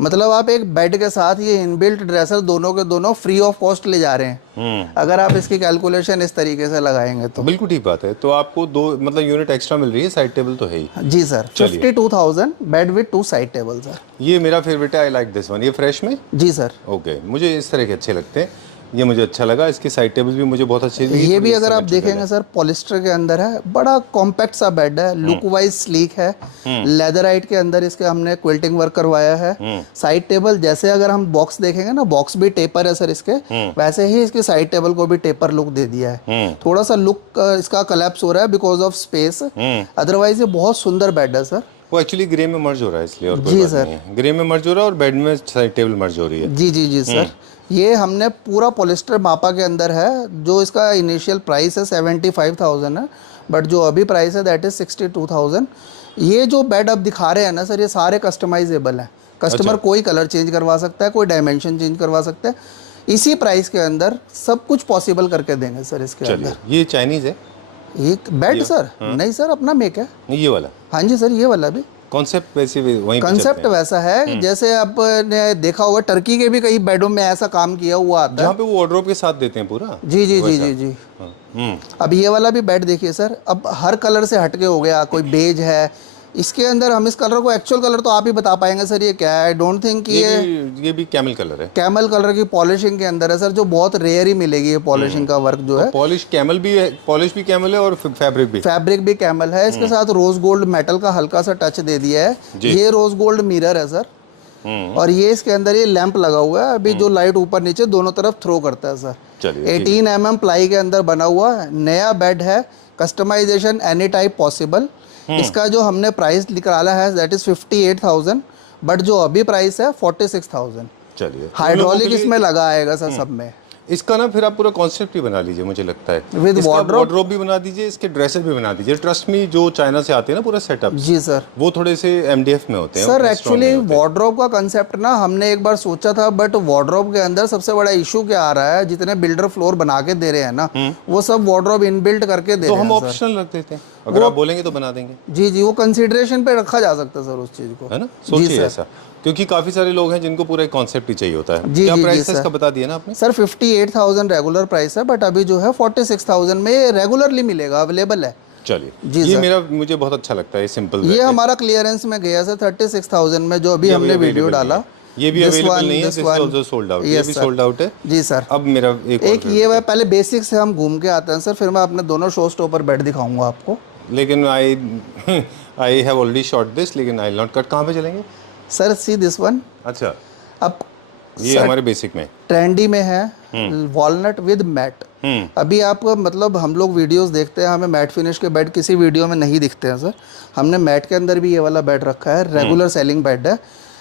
मतलब आप एक बेड के साथ ये इनबिल्ट ड्रेसर दोनों के दोनों फ्री ऑफ कॉस्ट ले जा रहे हैं, अगर आप इसकी कैलकुलेशन इस तरीके से लगाएंगे तो। बिल्कुल ठीक बात है। तो आपको 2 मतलब यूनिट एक्स्ट्रा मिल रही है, साइड टेबल तो है ही। जी sir, 52,000 bed with 2 side table sir. ये मेरा फेवरेट है, आई लाइक दिस वन। ये फ्रेश में? जी सर। ओके, मुझे इस तरह के अच्छे लगते हैं, ये मुझे अच्छा लगा। इसके साइड टेबल भी मुझे बहुत अच्छे लगे। ये भी अगर आप देखेंगे सर पॉलिस्टर के अंदर है, बड़ा कॉम्पैक्ट सा बेड है, लुक वाइज स्लीक है, लेदराइट के अंदर इसके हमने क्विल्टिंग वर्क करवाया है। साइड टेबल जैसे अगर हम बॉक्स देखेंगे ना, बॉक्स भी टेपर है सर इसके, वैसे ही इसके साइड टेबल को भी टेपर लुक दे दिया है। थोड़ा सा लुक इसका कलेप्स हो रहा है बिकॉज ऑफ स्पेस, अदरवाइज ये बहुत सुंदर बेड है सर। वो एक्चुअली ग्रे में मर्ज हो रहा है इसलिए, और कोई जी बात सर। नहीं है। ग्रे में मर्ज हो रहा है और बेड में साइड टेबल मर्ज हो रही है। जी जी जी सर, ये हमने पूरा पॉलिस्टर मापा के अंदर है। जो इसका इनिशियल प्राइस है 75,000 है, बट जो अभी प्राइस है दैट इज 62,000। ये जो बेड अब दिखा रहे हैं ना सर, ये सारे कस्टमाइजेबल हैं। कस्टमर कोई कलर चेंज करवा सकता है, कोई डायमेंशन चेंज करवा सकता है, इसी प्राइस के अंदर सब कुछ पॉसिबल करके देंगे सर इसके अंदर। ये चाइनीज है एक बेड सर? नहीं सर, अपना मेक है। ये वाला? हाँ जी सर, ये वाला भी कॉन्सेप्ट वैसे वहीं पे कंसेप्ट चलते हैं। वैसा है जैसे आपने देखा होगा टर्की के भी कई बेडों में ऐसा काम किया हुआ आता है, जहाँ पे वो वार्डरोब के साथ देते हैं पूरा। जी जी जी जी जी। हाँ। अब ये वाला भी बेड देखिए सर, अब हर कलर से हटके हो गया, कोई बेज है इसके अंदर। हम इस कलर को, एक्चुअल कलर तो आप ही बता पाएंगे सर ये क्या है। आई डोंट थिंक कि ये भी कैमल कलर है। कैमल कलर की पॉलिशिंग के अंदर है सर, जो बहुत रेयर ही मिलेगी ये पॉलिशिंग का वर्क जो है। पॉलिश कैमल भी है, पॉलिश भी कैमल है और फैब्रिक भी। फैब्रिक भी कैमल है। इसके साथ रोज गोल्ड मेटल का हल्का सा टच दे दिया है। ये रोज गोल्ड मिरर है सर, और ये इसके अंदर ये लैंप लगा हुआ है अभी, जो लाइट ऊपर नीचे दोनों तरफ थ्रो करता है सर। चलिए 18 mm प्लाई के अंदर बना हुआ नया बेड है, कस्टमाइजेशन एनी टाइप पॉसिबल। इसका जो हमने प्राइस निकाला है दैट इज 58,000, बट जो अभी प्राइस है 46,000। चलिए, हाइड्रोलिक इसमें लगा आएगा सर सब में। इसका ना फिर आप पूरा कॉन्सेप्ट ही बना लीजिए, मुझे लगता है With wardrobe? वार्डरोब भी बना दीजिए, इसके ड्रेसेस भी बना दीजिए। ट्रस्ट मी, जो चाइना से आते हैं ना पूरा सेटअप, जी सर। वो थोड़े से एमडीएफ में होते हैं सर उतने strong एक्चुअली नहीं होते। वार्डरोब का कंसेप्ट ना हमने एक बार सोचा था, बट वार्डरोब के अंदर सबसे बड़ा इशू क्या आ रहा है, जितने बिल्डर फ्लोर बना के दे रहे हैं ना, वो सब वार्डरोब इनबिल्ट करके दे तो रहे हम हैं सर। ऑप्शनल रख देते हैं, अगर आप बोलेंगे तो बना देंगे, जी जी, वो कंसिडरेशन पे रखा जा सकता है सर उस चीज़ को, है ना। सोचिए ऐसा, क्योंकि काफी सारे लोग हैं जिनको पूरा एक कॉन्सेप्ट ही चाहिए होता है। जी क्या जी प्राइस जी है सर। इसका बता दिया ना आपने? सर 58,000 रेगुलर प्राइस है, बट अभी जो है 46,000 में ये रेगुलरली मिलेगा, अवेलेबल है। चलिए, जी ये सर। मुझे बहुत अच्छा लगता है, सिंपल। ये हमारा क्लियरेंस में गया सर 36,000 में, जो अभी हमने वीडियो डाला। ये भी This अवेलेबल one, नहीं है, this this one. Also sold out. ये Yes, भी sir. सोल्ड आउट है। जी सर। अब मेरा एक ये है, पहले बेसिक से हम घूम के आते हैं सर, फिर मैं अपने दोनों शो स्टॉपर बेड दिखाऊंगा आपको। लेकिन I have already shot this, लेकिन आई नॉट कट। कहाँ पे चलेंगे सर सी दिस वन। अच्छा, अब ये हमारे बेसिक में ट्रेंडी में है वॉलनट विद मैट। अभी आपको मतलब हम लोग वीडियोस देखते हैं, हमें मैट फिनिश के बेड किसी वीडियो में नहीं दिखते हैं सर। हमने मैट के अंदर भी ये वाला बेड रखा है, रेगुलर सेलिंग बेड है।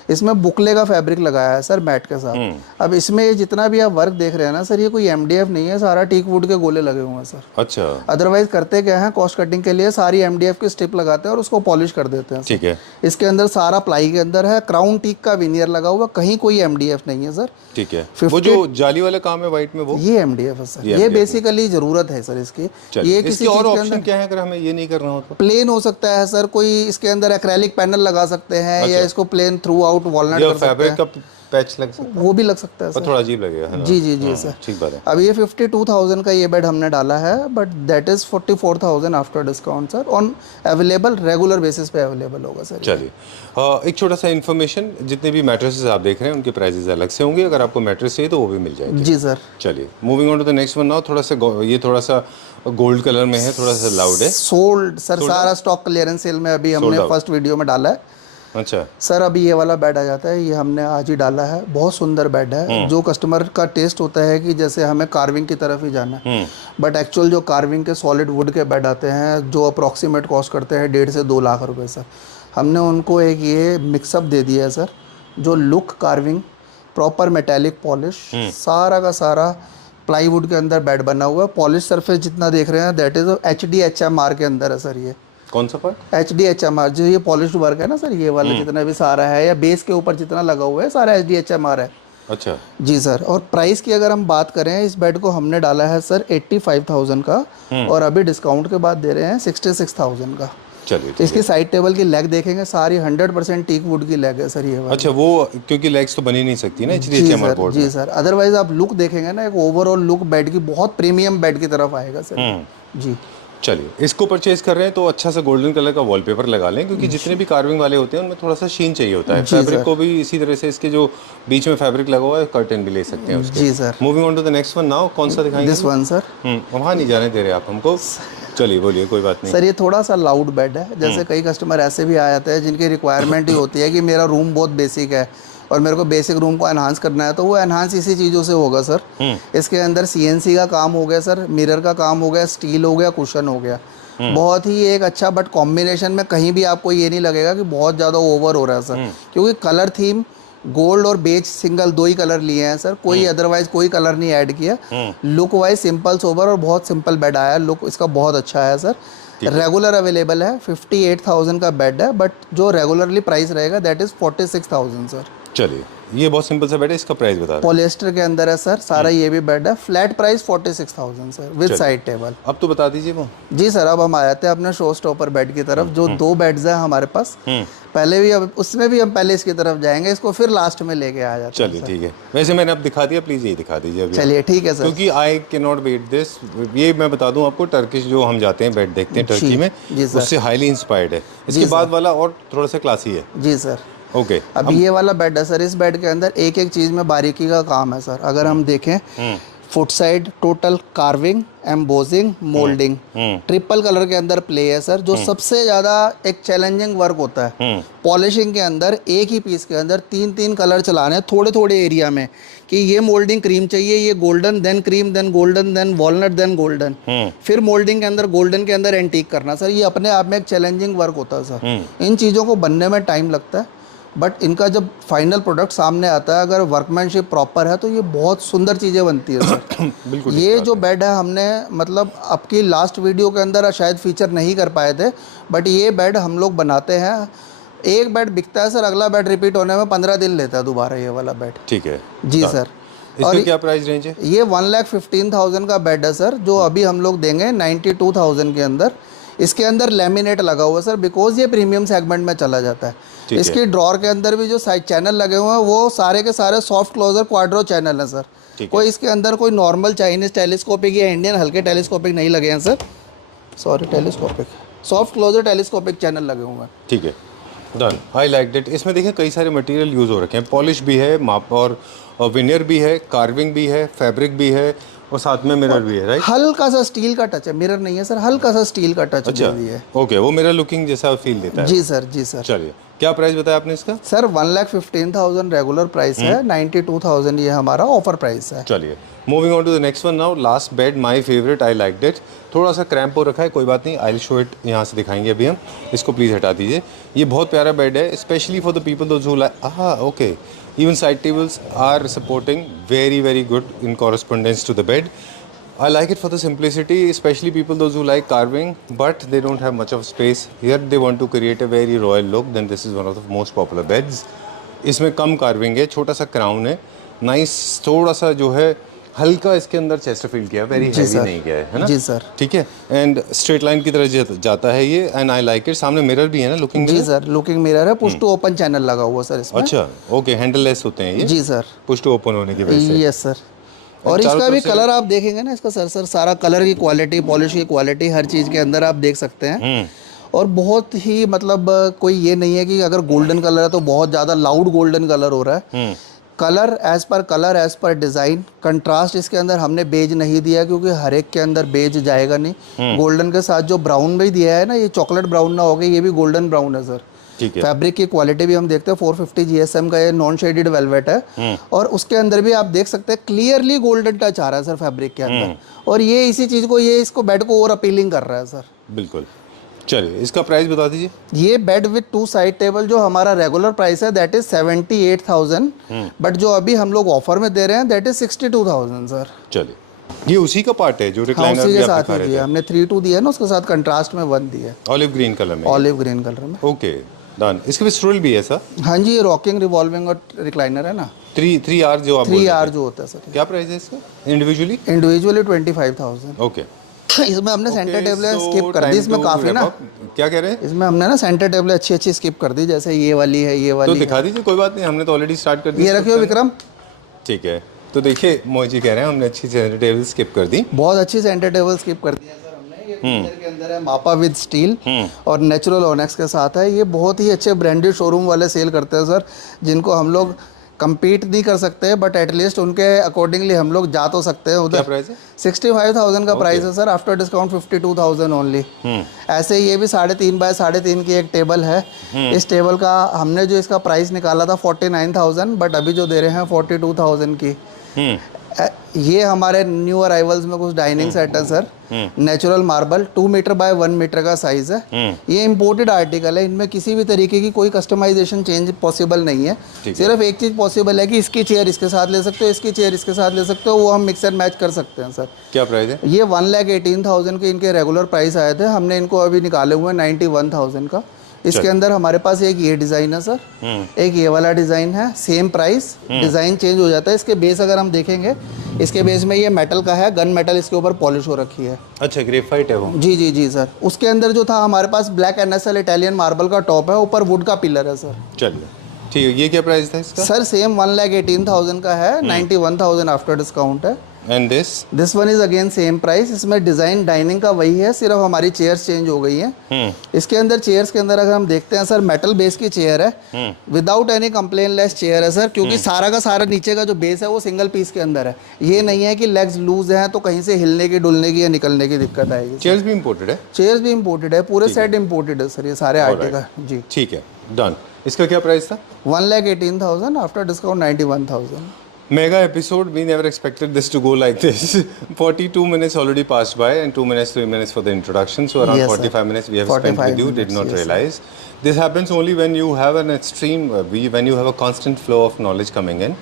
इसमें बुकले का फैब्रिक लगाया है सर मैट के साथ। अब इसमें ये जितना भी आप वर्क देख रहे हैं ना सर, ये कोई एमडीएफ नहीं है, सारा टीक वुड के गोले लगे हुए हैं सर। अच्छा, अदरवाइज करते क्या है, कॉस्ट कटिंग के लिए सारी एमडीएफ की स्ट्रिप लगाते हैं और उसको पॉलिश कर देते हैं। ठीक है। इसके अंदर सारा प्लाई के अंदर है, क्राउन टीक का विनियर लगा हुआ, कहीं कोई एमडीएफ नहीं है सर। ठीक है। वो जो जाली वाला काम है वाइट में, वो ये एमडीएफ है सर। ये बेसिकली जरूरत है सर इसकी। ये किसी और चीज के ऑप्शन क्या है अगर हमें ये नहीं करना हो तो? प्लेन हो सकता है सर, कोई इसके अंदर एक्रेलिक पैनल लगा सकते हैं, या इसको प्लेन थ्रू आउट वॉलनट कर सकते हैं। फैब्रिक का पैच लग सकता है, वो भी लग सकता है पर सर। थोड़ा अजीब लगेगा, है ना? जी जी जी सर। ठीक बात है। अब ये 52,000 का ये बेड हमने डाला है, but that is 44,000 after discount sir. On available regular basis पे अवेलेबल होगा सर। चलिए, एक छोटा सा इन्फॉर्मेशन, जितने भी मैट्रेसेस आप देख रहे हैं उनके प्राइसेस अलग से होंगे, अगर आपको मैट्रेस चाहिए तो वो भी मिल जाएगी। जी सर। चलिए, moving on to the next one now. ये थोड़ा सा गोल्ड कलर में है, थोड़ा सा लाउड है। सोल्ड सर, सारा स्टॉक क्लियरेंस सेल में अभी हमने फर्स्ट वीडियो में डाला है। अच्छा सर, अभी ये वाला बेड आ जाता है, ये हमने आज ही डाला है। बहुत सुंदर बेड है। जो कस्टमर का टेस्ट होता है कि जैसे हमें कार्विंग की तरफ ही जाना है, बट एक्चुअल जो कार्विंग के सॉलिड वुड के बेड आते हैं, जो अप्रॉक्सीमेट कॉस्ट करते हैं 1.5 से 2 लाख रुपए सर, हमने उनको एक ये मिक्सअप दे दिया है सर, जो look carving, proper metallic polish, सारा का सारा प्लाईवुड के अंदर बेड बना हुआ है। पॉलिश सरफेस जितना देख रहे हैं दैट इज HDHMR के अंदर है सर। ये कौन सा पार्ट? HDHMR, जो ये पॉलिश वर्क है ना सर, ये वाला जितना भी सारा है, या बेस के ऊपर जितना लगा हुआ है सारा HDHMR है। अच्छा जी सर। और प्राइस की अगर हम बात करें, इस बेड को हमने डाला है सर 85,000 का, और अभी डिस्काउंट के बाद दे रहे हैं 66,000 का। चलिए ठीक इसकी है। साइड टेबल की लेग देखेंगे, सारी 100% टीक वुड की लेग है सर ये वाली। अच्छा वो क्योंकि लेग्स तो बनी नहीं सकती ना जी HDHMR सर, बोर्ड जी में। सर। अदरवाइज आप लुक देखेंगे ना, एक ओवरऑल लुक बेड की बहुत प्रीमियम बेड की तरफ आएगा सर ये। जी चलिए इसको परचेज कर रहे हैं तो अच्छा सा गोल्डन कलर का वॉलपेपर लगा लें, क्योंकि जितने भी कार्विंग वाले होते हैं उनमें थोड़ा सा शीन चाहिए होता है। जी फैब्रिक सर। को भी इसी तरह से इसके जो बीच में फैब्रिक लगा हुआ है कर्टन भी ले सकते हैं उसके। जी sir. Moving on to the next one now, कौन सा दिखाएंगे? This one sir. वहाँ नहीं जाने दे रहे आप हमको। चलिए बोलिए, कोई बात नहीं। सर ये थोड़ा सा लाउड बेड है। जैसे कई कस्टमर ऐसे भी आ जाते हैं जिनकी रिक्वायरमेंट ही होती है कि मेरा रूम बहुत बेसिक है और मेरे को बेसिक रूम को एनहांस करना है, तो वो एनहांस इसी चीज़ों से होगा सर। इसके अंदर CNC का काम हो गया सर, मिरर का काम हो गया, स्टील हो गया, कुशन हो गया। बहुत ही एक अच्छा, बट कॉम्बिनेशन में कहीं भी आपको ये नहीं लगेगा कि बहुत ज़्यादा ओवर हो रहा है सर, क्योंकि कलर थीम गोल्ड और बेज सिंगल 2 ही कलर लिए हैं सर, कोई अदरवाइज कोई कलर नहीं ऐड किया। लुक वाइज सिंपल सोबर और बहुत सिंपल बेड आया है, लुक इसका बहुत अच्छा है सर। रेगुलर अवेलेबल है, 58,000 का बेड है, बट जो रेगुलरली प्राइस रहेगा दैट इज़ 46,000 सर। चलिए ये बहुत सिंपल सा बेड है, इसका प्राइस बता दें। पॉलिएस्टर के अंदर है सर सारा, ये भी बेड है। Flat price 46,000 sir with side table. अब तो बता दीजिए वो। जी सर, अब हम आए थे अपने शो स्टॉपर बेड की तरफ, जो 2 बेड्स हैं हमारे पास। पहले भी, अब उसमें भी हम पहले इसकी तरफ जाएंगे, इसको फिर लास्ट में लेके आ जाते हैं। चलिए ठीक है, वैसे मैंने अब दिखा दिया, प्लीज़ यही दिखा दीजिए अभी। चलिए ठीक है सर। क्योंकि I can not wait this. ये मैं बता दूं आपको, टर्किश जो हम जाते हैं बेड देखते हैं टर्की में, जी सर। उससे हाईली इंस्पायर्ड है। इसके बाद वाला और थोड़ा सा क्लासी है। जी सर। ओके अब ये वाला बेड है सर, इस बेड के अंदर एक एक चीज़ में बारीकी का काम है सर। अगर हम देखें, foot side total carving, embossing, moulding, triple colour के अंदर प्ले है सर। जो सबसे ज़्यादा एक चैलेंजिंग वर्क होता है पॉलिशिंग के अंदर, एक ही पीस के अंदर 3-3 कलर चलाने हैं थोड़े थोड़े एरिया में, कि ये मोल्डिंग क्रीम चाहिए, ये golden, then cream, then golden, then walnut, then golden, फिर मोल्डिंग के अंदर गोल्डन के अंदर एंटीक करना सर। ये अपने आप में एक चैलेंजिंग वर्क होता है सर। इन चीज़ों को बनने में टाइम लगता है, बट इनका जब फाइनल प्रोडक्ट सामने आता है, अगर वर्कमैनशिप प्रॉपर है, तो ये बहुत सुंदर चीज़ें बनती है सर। बिल्कुल। ये जो बेड है हमने, मतलब आपकी लास्ट वीडियो के अंदर शायद फीचर नहीं कर पाए थे, बट ये बेड हम लोग बनाते हैं। एक बेड बिकता है सर, अगला बेड रिपीट होने में 15 दिन लेता है दोबारा ये वाला बेड। ठीक है जी सर। इसका क्या प्राइस रेंज है? ये 1,15,000 का बेड है सर, जो अभी हम लोग देंगे 92,000 के अंदर। इसके अंदर लेमिनेट लगा हुआ है सर, बिकॉज ये प्रीमियम सेगमेंट में चला जाता है। इसकी ड्रॉर के अंदर भी जो साइड चैनल लगे हुए हैं, वो सारे के सारे सॉफ्ट क्लोजर क्वाड्रो चैनल हैं सर। कोई इसके अंदर कोई नॉर्मल चाइनीज टेलीस्कोपिक या इंडियन हल्के टेलीस्कोपिक नहीं लगे हैं sir. Sorry, telescopic, soft closer telescopic channel लगे हुए हैं। ठीक है, डन। I like that. इसमें देखिए कई सारे मटेरियल यूज़ हो रखे हैं, पॉलिश भी है, माप और विनियर भी है, कार्विंग भी है, फैब्रिक भी है, और साथ में मिरर भी है, राइट? हल्का सा स्टील का टच है, मिरर नहीं है सर, हल्का सा स्टील का टच दे दिया है। ओके, वो मिरर लुकिंग जैसा फील देता है। जी सर, जी सर। चलिए, क्या प्राइस बताया आपने इसका? सर 1,15,000 रेगुलर प्राइस है, 92,000 ये हमारा ऑफर प्राइस है। चलिए, moving on to the next one now. Last bed, my favourite, I like that. थोड़ा सा क्रैम्प हो रखा है, कोई बात नहीं, आई विल शो इट। यहाँ से दिखाएंगे अभी हम इसको, प्लीज़ हटा दीजिए। ये बहुत प्यारा बेड है, specially for the people those who like, okay, even side tables are supporting very good in correspondence to the bed. I like it for the simplicity, especially people those who like carving but they don't have much of space, here they want to create a very royal look, then this is one of the most popular beds. इसमें कम carving है, छोटा सा crown है, nice, थोड़ा सा जो है हल्का इसके अंदर चेस्टरफील्ड किया, वेरी हैवी नहीं किया है ना? जी सर। ठीक है, एंड स्ट्रेट लाइन की तरह जाता है ये, एंड आई लाइक इट। सामने मिरर भी है ना, लुकिंग जी सर, लुकिंग मिरर है, पुश टू ओपन चैनल लगा हुआ सर इसमें। अच्छा, ओके, हैंडल लेस होते हैं ये? जी सर, पुश टू ओपन होने की वजह से। Yes sir. और इसका भी कलर आप देखेंगे ना, इसका सर सारा कलर की क्वालिटी, पॉलिश की क्वालिटी, हर चीज़ के अंदर आप देख सकते हैं। और बहुत ही, मतलब कोई ये नहीं है कि अगर गोल्डन कलर है तो बहुत ज़्यादा लाउड गोल्डन कलर हो रहा है। कलर, एज पर डिज़ाइन, कंट्रास्ट इसके अंदर हमने बेज नहीं दिया, क्योंकि हर एक के अंदर बेज जाएगा नहीं। गोल्डन के साथ जो ब्राउन भी दिया है ना, ये चॉकलेट ब्राउन ना हो गया, ये भी गोल्डन ब्राउन है सर। ठीक है। फैब्रिक की क्वालिटी भी हम देखते हैं, 450 GSM का ये नॉन शेडेड वेलवेट है, और उसके अंदर भी आप देख सकते हैं क्लियरली गोल्डन टच आ रहा है सर फैब्रिक के अंदर, और ये इसी चीज़ को, ये इसको बेड को और अपीलिंग कर रहा है सर। बिल्कुल। चलिए, इसका प्राइस बता दीजिए। ये बेड विद 2 साइड टेबल जो हमारा रेगुलर प्राइस है दैट इज 78,000, बट जो अभी हम लोग ऑफर में दे रहे हैं दैट इज 62,000 सर। चलिए, ये उसी का पार्ट है जो रिक्लाइनर उसी भी के आप साथ दिखा ही रहे दिया थे? हमने 3-2 दिया है ना, उसके साथ कंट्रास्ट में 1 दिया है, ऑलिव ग्रीन कलर में। ऑलिव ग्रीन कलर में। Okay, done. इसके भी स्टूल भी है सर? हाँ जी, ये रॉकिंग रिवॉल्विंग और रिक्लाइनर है ना, 3R जो आप 3R जो होता है सर। क्या प्राइस है इसका इंडिविजुअली? इंडिविजुअली 25,000। ओके। इसमें हमने सेंटर टेबलें स्किप कर दी, इसमें काफ़ी ना, क्या कह रहे हैं? इसमें हमने ना सेंटर टेबलें अच्छी अच्छी स्किप कर दी, जैसे ये वाली है, ये तो वाली दिखा दीजिए, कोई बात नहीं, हमने तो ऑलरेडी स्टार्ट कर है। दिया। ये रखियो विक्रम। ठीक है, तो देखिए मोजी कह रहे हैं हमने अच्छी सेंटर टेबल स्किप कर दी। बहुत अच्छी सेंटर टेबल स्किप कर दी है सर हमने। ये फीचर के अंदर है मापा विद स्टील और नेचुरल ओनेक्स के साथ है। ये बहुत ही अच्छे ब्रांडेड शोरूम वाले सेल करते हैं सर, जिनको हम लोग compete नहीं कर सकते, बट एटलीस्ट उनके अकॉर्डिंगली हम लोग जा तो सकते हैं उधर। क्या प्राइस है? 65,000 का प्राइस है सर, आफ्टर डिस्काउंट 52,000 ओनली। ऐसे ये भी 3.5 बाय 3.5 की एक टेबल है। इस टेबल का हमने जो इसका प्राइस निकाला था 49,000, बट अभी जो दे रहे हैं 42,000 की। ये हमारे न्यू अराइवल्स में कुछ डाइनिंग सेट है sir, natural marble 2 metre by 1 metre का साइज है। ये इंपोर्टेड आर्टिकल है, इनमें किसी भी तरीके की कोई कस्टमाइजेशन चेंज पॉसिबल नहीं है। सिर्फ एक चीज़ पॉसिबल है कि इसकी चेयर इसके साथ ले सकते हो, इसकी चेयर इसके साथ ले सकते हो, वो हम मिक्स एंड मैच कर सकते हैं सर। क्या प्राइस है? ये 1,18,000 के इनके रेगुलर प्राइस आए थे, हमने इनको अभी निकाले हुए हैं 91,000 का। इसके अंदर हमारे पास एक ये डिज़ाइन है सर, एक ये वाला डिज़ाइन है, सेम प्राइस, डिज़ाइन चेंज हो जाता है। इसके बेस अगर हम देखेंगे, इसके बेस में ये मेटल का है, गन मेटल इसके ऊपर पॉलिश हो रखी है। अच्छा, ग्रेफाइट है वो? जी जी जी सर। उसके अंदर जो था हमारे पास ब्लैक NSL इटालियन मार्बल का टॉप है, ऊपर वुड का पिलर है सर। चलिए ठीक है। ये क्या प्राइस था इसका? सर सेम 1,18,000 का है, 91,000 आफ्टर डिस्काउंट है। And this one is again same price. इसमें डिज़ाइन डाइनिंग का वही है, सिर्फ हमारी चेयर्स चेंज हो गई हैं। इसके अंदर चेयर्स के अंदर अगर हम देखते हैं सर, मेटल बेस की चेयर है, without any complain less chair है सर, क्योंकि सारा का सारा नीचे का जो बेस है वो सिंगल पीस के अंदर है। ये नहीं है कि लेग्स लूज हैं तो कहीं से हिलने की, डुलने की या निकलने की दिक्कत आएगी। चेयर्स भी इंपोर्टेड है? चेयर्स भी इंपोर्टेड है, पूरे सेट इंपोर्टेड है सर, ये सारे आर्टिकल। जी ठीक है, डन। इसका क्या प्राइस था? 1,18,000 after discount 91,000। Mega episode, we never expected this to go like this. 42 minutes already passed by and 2 minutes, 3 minutes for the introduction. So around Yes, sir. 45 minutes we have spent 45 with you, did minutes, not yes, sir. realize. This happens only when you have an extreme, when you have a constant flow of knowledge coming in,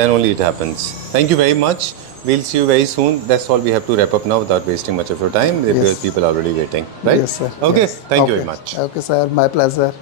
then only it happens. Thank you very much. We'll see you very soon. That's all, we have to wrap up now without wasting much of your time because people are already waiting, right? Yes, sir. Okay, Yes. thank you Okay. very much. Okay, sir. My pleasure.